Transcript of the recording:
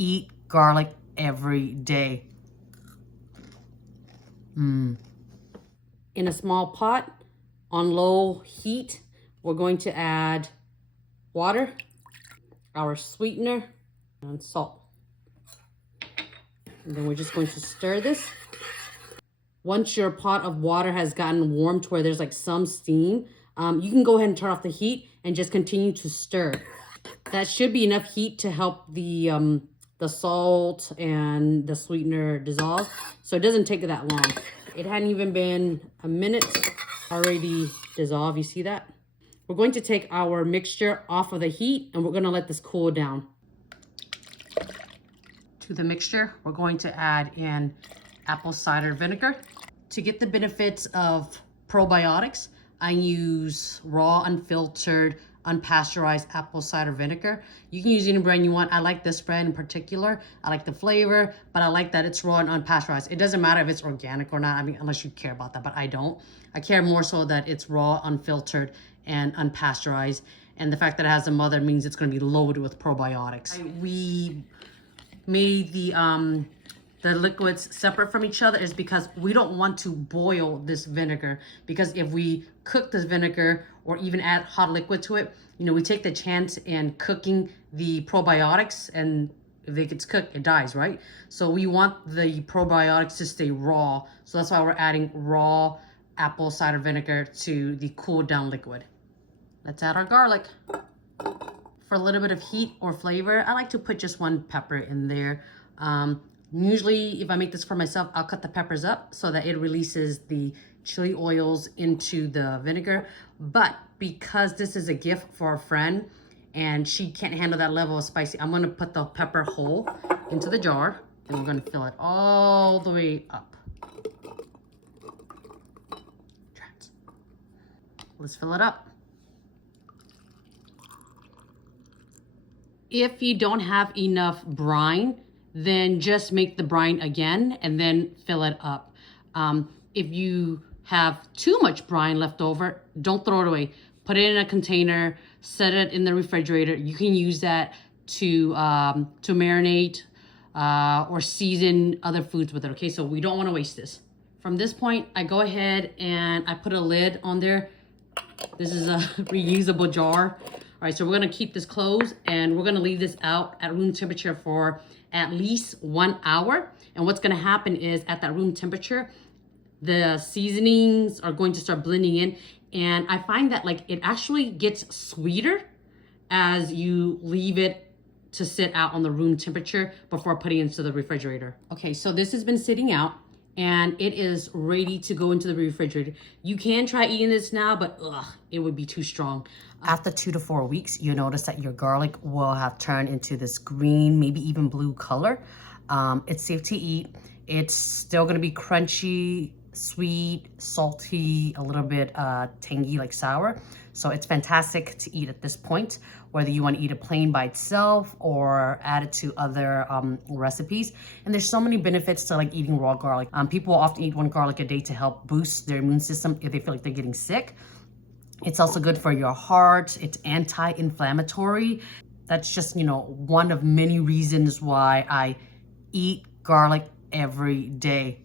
Eat garlic every day. In a small pot on low heat, we're going to add water, our sweetener, and salt. And then we're just going to stir this. Once your pot of water has gotten warm to where there's like some steam, you can go ahead and turn off the heat and just continue to stir. That should be enough heat to help the salt and the sweetener dissolve. So it doesn't take that long. It hadn't even been a minute, already dissolved. You see that? We're going to take our mixture off of the heat and we're going to let this cool down. To the mixture, we're going to add in apple cider vinegar. To get the benefits of probiotics, I use raw, unfiltered, unpasteurized apple cider vinegar. You can use any brand you want. I like this brand in particular. I like the flavor, but I like that it's raw and unpasteurized. It doesn't matter if it's organic or not. I mean, unless you care about that, but I don't. I care more so that it's raw, unfiltered, and unpasteurized. And the fact that it has a mother means it's going to be loaded with probiotics. We made the liquids separate from each other is because we don't want to boil this vinegar, because if we cook this vinegar or even add hot liquid to it, you know, we take the chance in cooking the probiotics, and if it gets cooked, it dies, right? So we want the probiotics to stay raw. So that's why we're adding raw apple cider vinegar to the cooled down liquid. Let's add our garlic. For a little bit of heat or flavor, I like to put just one pepper in there. Usually, if I make this for myself, I'll cut the peppers up so that it releases the chili oils into the vinegar. But because this is a gift for a friend and she can't handle that level of spicy, I'm going to put the pepper whole into the jar and we're going to fill it all the way up. Let's fill it up. If you don't have enough brine, then just make the brine again and then fill it up. If you have too much brine left over, don't throw it away. Put it in a container, set it in the refrigerator. You can use that to marinate or season other foods with it, okay? So we don't want to waste this. From this point, I go ahead and I put a lid on there. This is a reusable jar. All right, so we're gonna keep this closed and we're gonna leave this out at room temperature for at least 1 hour. And what's gonna happen is at that room temperature, the seasonings are going to start blending in. And I find that like it actually gets sweeter as you leave it to sit out on the room temperature before putting it into the refrigerator. Okay, so this has been sitting out and it is ready to go into the refrigerator. You can try eating this now, but it would be too strong. After 2 to 4 weeks, you'll notice that your garlic will have turned into this green, maybe even blue color. It's safe to eat. It's still gonna be crunchy, sweet, salty, a little bit tangy, like sour. So it's fantastic to eat at this point, whether you want to eat it plain by itself or add it to other recipes. And there's so many benefits to like eating raw garlic. People will often eat 1 garlic a day to help boost their immune system if they feel like they're getting sick. It's also good for your heart. It's anti-inflammatory. That's just, you know, one of many reasons why I eat garlic every day.